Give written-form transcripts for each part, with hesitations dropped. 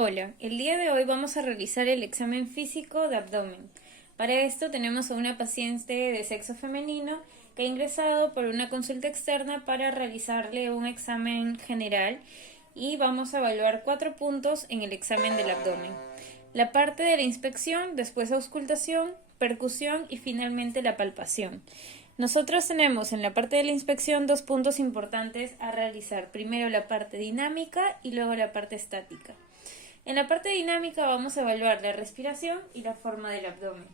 Hola, el día de hoy vamos a realizar el examen físico de abdomen. Para esto tenemos a una paciente de sexo femenino que ha ingresado por una consulta externa para realizarle un examen general y vamos a evaluar 4 puntos en el examen del abdomen. La parte de la inspección, después auscultación, percusión y finalmente la palpación. Nosotros tenemos en la parte de la inspección 2 puntos importantes a realizar. Primero la parte dinámica y luego la parte estática. En la parte dinámica vamos a evaluar la respiración y la forma del abdomen.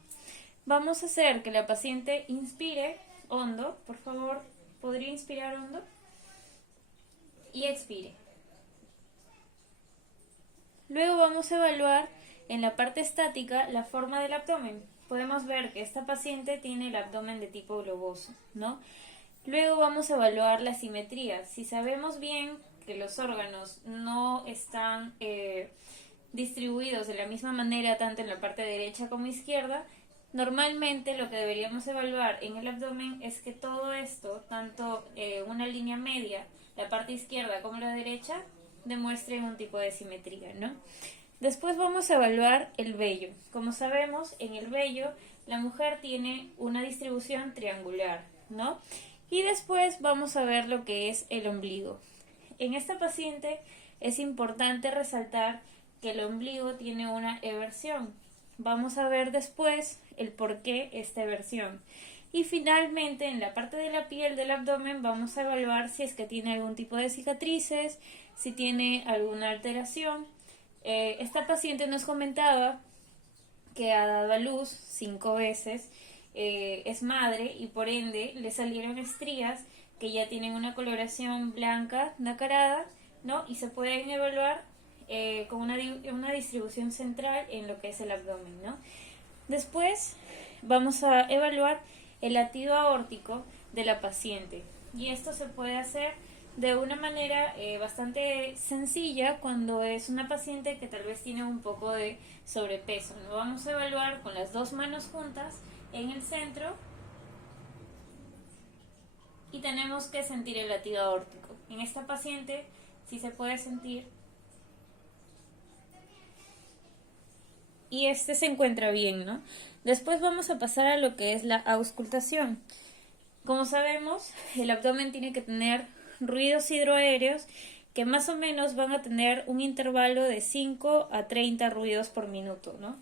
Vamos a hacer que la paciente inspire hondo, por favor, ¿podría inspirar hondo? Y expire. Luego vamos a evaluar en la parte estática la forma del abdomen. Podemos ver que esta paciente tiene el abdomen de tipo globoso, ¿no? Luego vamos a evaluar la simetría. Si sabemos bien que los órganos no están distribuidos de la misma manera tanto en la parte derecha como izquierda, normalmente lo que deberíamos evaluar en el abdomen es que todo esto, tanto una línea media, la parte izquierda como la derecha, demuestren un tipo de simetría, ¿no? Después vamos a evaluar el vello. Como sabemos, en el vello la mujer tiene una distribución triangular, ¿no? Y después vamos a ver lo que es el ombligo. En esta paciente es importante resaltar que el ombligo tiene una eversión. Vamos a ver después el por qué esta eversión. Y finalmente, en la parte de la piel del abdomen vamos a evaluar si es que tiene algún tipo de cicatrices, si tiene alguna alteración. Esta paciente nos comentaba que ha dado a luz 5 veces, es madre y por ende le salieron estrías que ya tienen una coloración blanca nacarada, ¿no? Y se pueden evaluar con una distribución central en lo que es el abdomen, ¿no? Después vamos a evaluar el latido aórtico de la paciente y esto se puede hacer de una manera bastante sencilla cuando es una paciente que tal vez tiene un poco de sobrepeso. Lo vamos a evaluar con las dos manos juntas en el centro y tenemos que sentir el latido aórtico. En esta paciente sí se puede sentir y este se encuentra bien, ¿no? Después vamos a pasar a lo que es la auscultación. Como sabemos, el abdomen tiene que tener ruidos hidroaéreos que más o menos van a tener un intervalo de 5 a 30 ruidos por minuto, ¿no?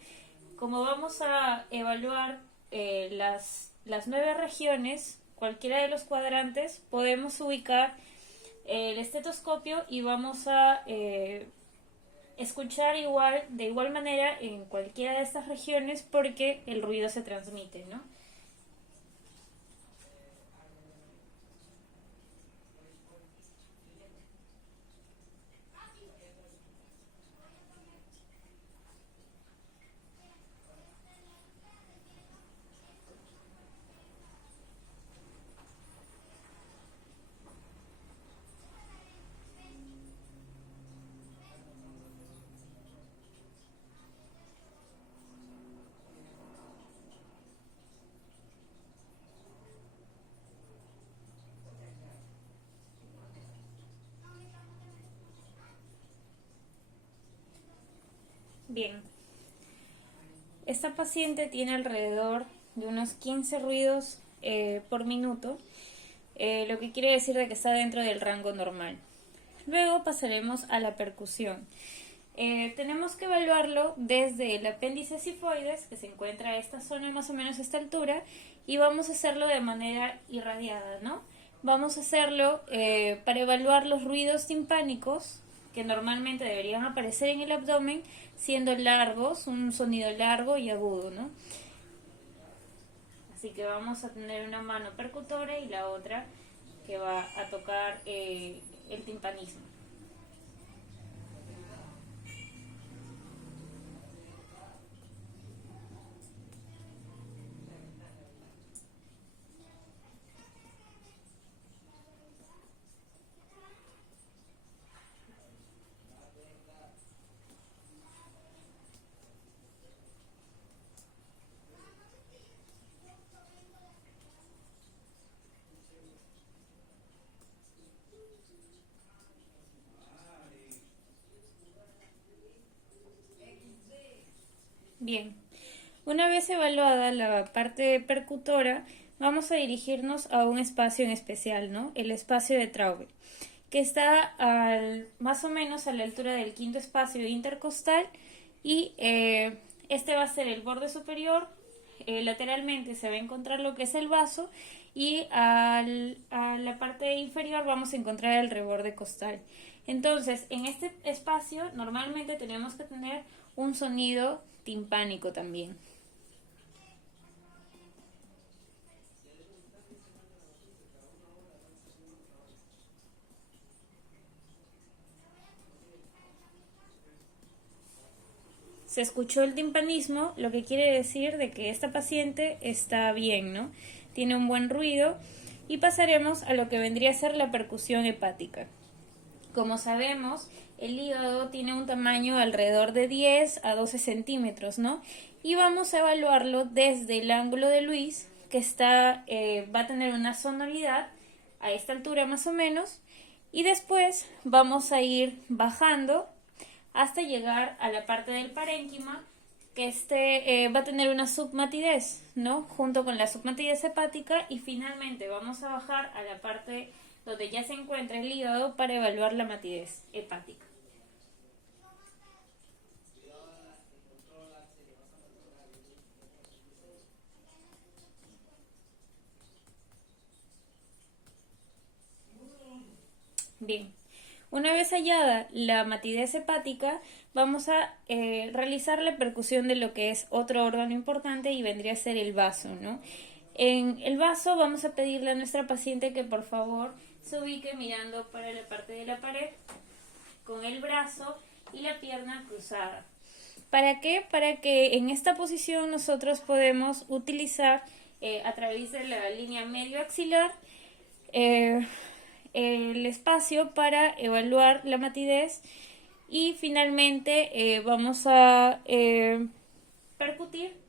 Como vamos a evaluar las 9 regiones, cualquiera de los cuadrantes, podemos ubicar el estetoscopio y vamos a escuchar de igual manera en cualquiera de estas regiones porque el ruido se transmite, ¿no? Bien, esta paciente tiene alrededor de unos 15 ruidos por minuto, lo que quiere decir de que está dentro del rango normal. Luego pasaremos a la percusión. Tenemos que evaluarlo desde el apéndice sifoides, que se encuentra a esta zona más o menos a esta altura, y vamos a hacerlo de manera irradiada, ¿no? Vamos a hacerlo para evaluar los ruidos timpánicos que normalmente deberían aparecer en el abdomen, siendo largos, un sonido largo y agudo, ¿no? Así que vamos a tener una mano percutora y la otra que va a tocar el timpanismo. Bien, una vez evaluada la parte percutora, vamos a dirigirnos a un espacio en especial, ¿no? El espacio de Traube, que está más o menos a la altura del quinto espacio intercostal y este va a ser el borde superior. Lateralmente se va a encontrar lo que es el vaso y a la parte inferior vamos a encontrar el reborde costal. Entonces, en este espacio normalmente tenemos que tener un sonido timpánico también. Se escuchó el timpanismo, lo que quiere decir de que esta paciente está bien, ¿no? Tiene un buen ruido y pasaremos a lo que vendría a ser la percusión hepática. Como sabemos, el hígado tiene un tamaño alrededor de 10 a 12 centímetros, ¿no? Y vamos a evaluarlo desde el ángulo de Luis, que va a tener una sonoridad a esta altura más o menos, y después vamos a ir bajando hasta llegar a la parte del parénquima, que va a tener una submatidez, ¿no? Junto con la submatidez hepática, y finalmente vamos a bajar a la parte donde ya se encuentra el hígado para evaluar la matidez hepática. Bien, una vez hallada la matidez hepática, vamos a realizar la percusión de lo que es otro órgano importante y vendría a ser el vaso, ¿no? En el vaso vamos a pedirle a nuestra paciente que por favor se ubique mirando para la parte de la pared con el brazo y la pierna cruzada. ¿Para qué? Para que en esta posición nosotros podemos utilizar a través de la línea medio axilar eh, el espacio para evaluar la matidez y finalmente vamos a percutir.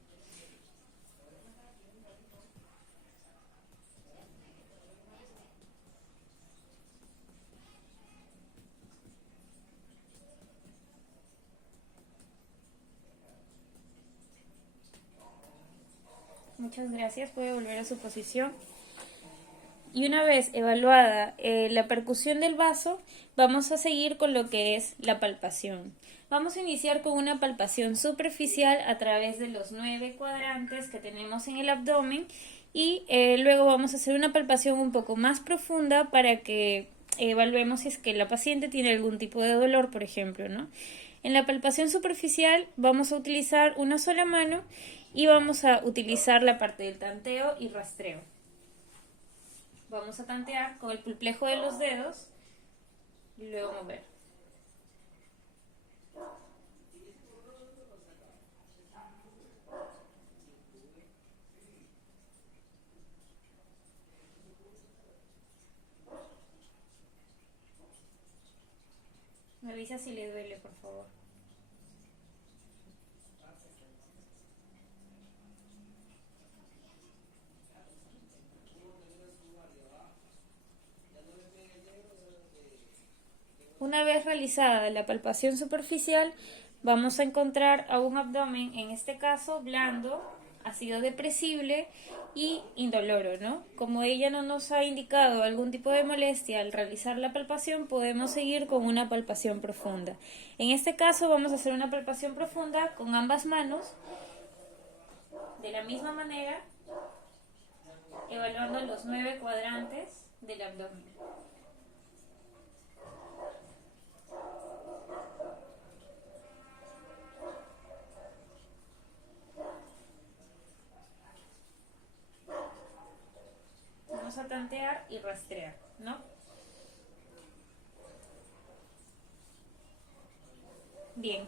Muchas gracias, puede volver a su posición. Y una vez evaluada la percusión del vaso, vamos a seguir con lo que es la palpación. Vamos a iniciar con una palpación superficial a través de los 9 cuadrantes que tenemos en el abdomen y luego vamos a hacer una palpación un poco más profunda para que evaluemos si es que la paciente tiene algún tipo de dolor, por ejemplo, ¿no? En la palpación superficial vamos a utilizar una sola mano y vamos a utilizar la parte del tanteo y rastreo. Vamos a tantear con el pulpejo de los dedos y luego mover. Me avisa si le duele, por favor. Una vez realizada la palpación superficial, vamos a encontrar a un abdomen, en este caso blando, ácido depresible y indoloro, ¿no? Como ella no nos ha indicado algún tipo de molestia al realizar la palpación, podemos seguir con una palpación profunda. En este caso vamos a hacer una palpación profunda con ambas manos, de la misma manera, evaluando los 9 cuadrantes del abdomen. Vamos a tantear y rastrear, ¿no? Bien,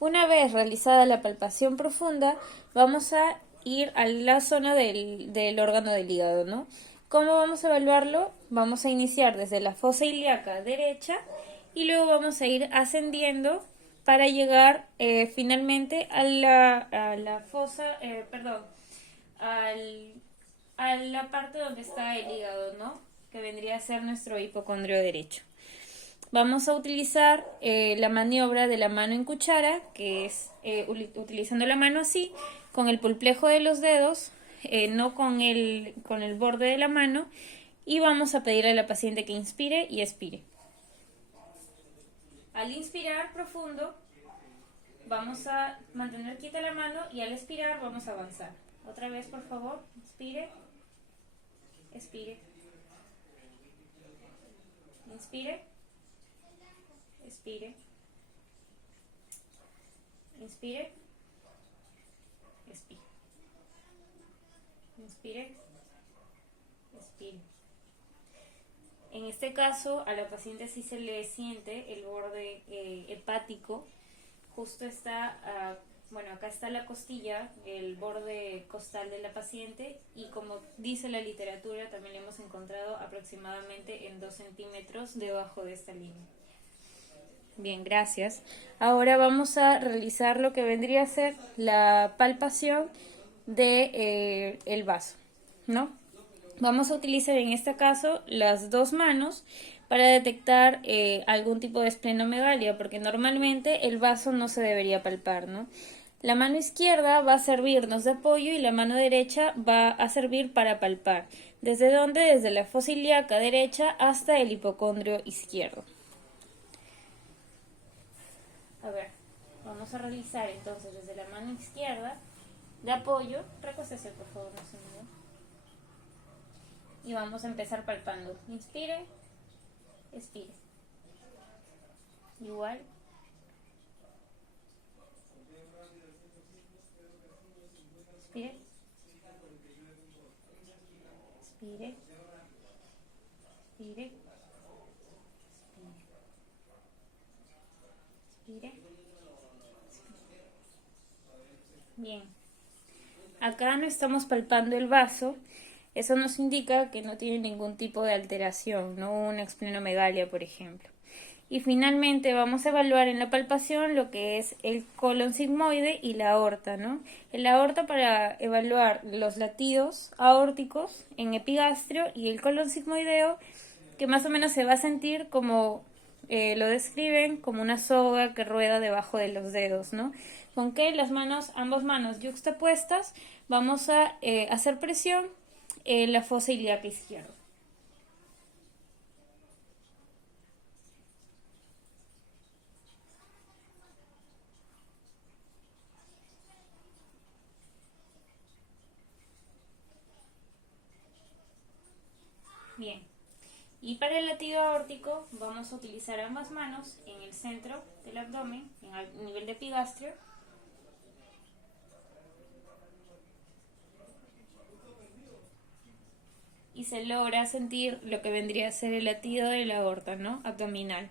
una vez realizada la palpación profunda, vamos a ir a la zona del órgano del hígado, ¿no? ¿Cómo vamos a evaluarlo? Vamos a iniciar desde la fosa ilíaca derecha y luego vamos a ir ascendiendo para llegar finalmente a la fosa, perdón, a la parte donde está el hígado, ¿no? Que vendría a ser nuestro hipocondrio derecho. vamos a utilizar la maniobra de la mano en cuchara, que es utilizando la mano así, con el pulpejo de los dedos, no con el borde de la mano, y vamos a pedirle a la paciente que inspire y expire. Al inspirar profundo, vamos a mantener quieta la mano y al expirar vamos a avanzar. Otra vez, por favor, inspire, expire, inspire, expire, inspire, expire, inspire, expire. En este caso, a la paciente sí se le siente el borde hepático. Justo está, bueno, acá está la costilla, el borde costal de la paciente, y como dice la literatura, también le hemos encontrado aproximadamente en 2 centímetros debajo de esta línea. Bien, gracias. Ahora vamos a realizar lo que vendría a ser la palpación de el vaso, ¿no? Vamos a utilizar en este caso las dos manos para detectar algún tipo de esplenomegalia, porque normalmente el vaso no se debería palpar, ¿no? La mano izquierda va a servirnos de apoyo y la mano derecha va a servir para palpar. ¿Desde dónde? Desde la fosa ilíaca derecha hasta el hipocondrio izquierdo. A ver, vamos a realizar entonces desde la mano izquierda de apoyo. Recuéstese, por favor, no se mueva. Y vamos a empezar palpando. Inspire, expire. Igual. Expire. Expire. Expire. Expire. Bien. Acá no estamos palpando el vaso. Eso nos indica que no tiene ningún tipo de alteración, no una esplenomegalia, por ejemplo. Y finalmente vamos a evaluar en la palpación lo que es el colon sigmoide y la aorta, ¿no? El aorta para evaluar los latidos aórticos en epigastrio, y el colon sigmoideo, que más o menos se va a sentir como lo describen, como una soga que rueda debajo de los dedos, ¿no? Con que las manos, ambas manos yuxtapuestas, vamos a hacer presión en la fosa ilíaca izquierda. Bien, y para el latido aórtico vamos a utilizar ambas manos en el centro del abdomen, en el nivel de epigastrio. Y se logra sentir lo que vendría a ser el latido de la aorta, ¿no? Abdominal.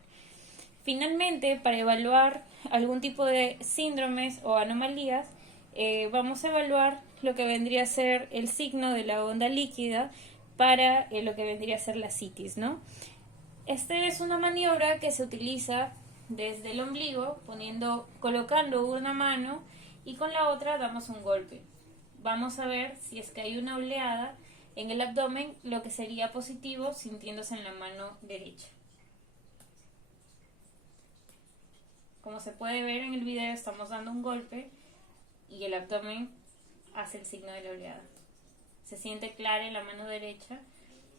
Finalmente, para evaluar algún tipo de síndromes o anomalías, vamos a evaluar lo que vendría a ser el signo de la onda líquida para lo que vendría a ser la citis, ¿no? Esta es una maniobra que se utiliza desde el ombligo, colocando una mano y con la otra damos un golpe. Vamos a ver si es que hay una oleada en el abdomen, lo que sería positivo sintiéndose en la mano derecha. Como se puede ver en el video, estamos dando un golpe y el abdomen hace el signo de la oleada. Se siente clara en la mano derecha,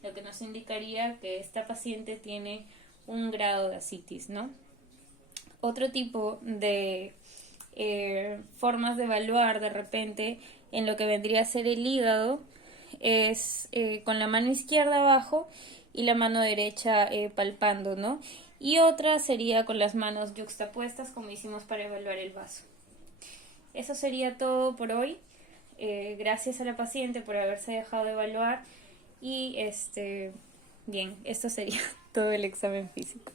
lo que nos indicaría que esta paciente tiene un grado de ascitis, ¿no? Otro tipo de formas de evaluar de repente en lo que vendría a ser el hígado es con la mano izquierda abajo y la mano derecha palpando, ¿no? Y otra sería con las manos yuxtapuestas, como hicimos para evaluar el vaso. Eso sería todo por hoy. Gracias a la paciente por haberse dejado evaluar y bien, esto sería todo el examen físico.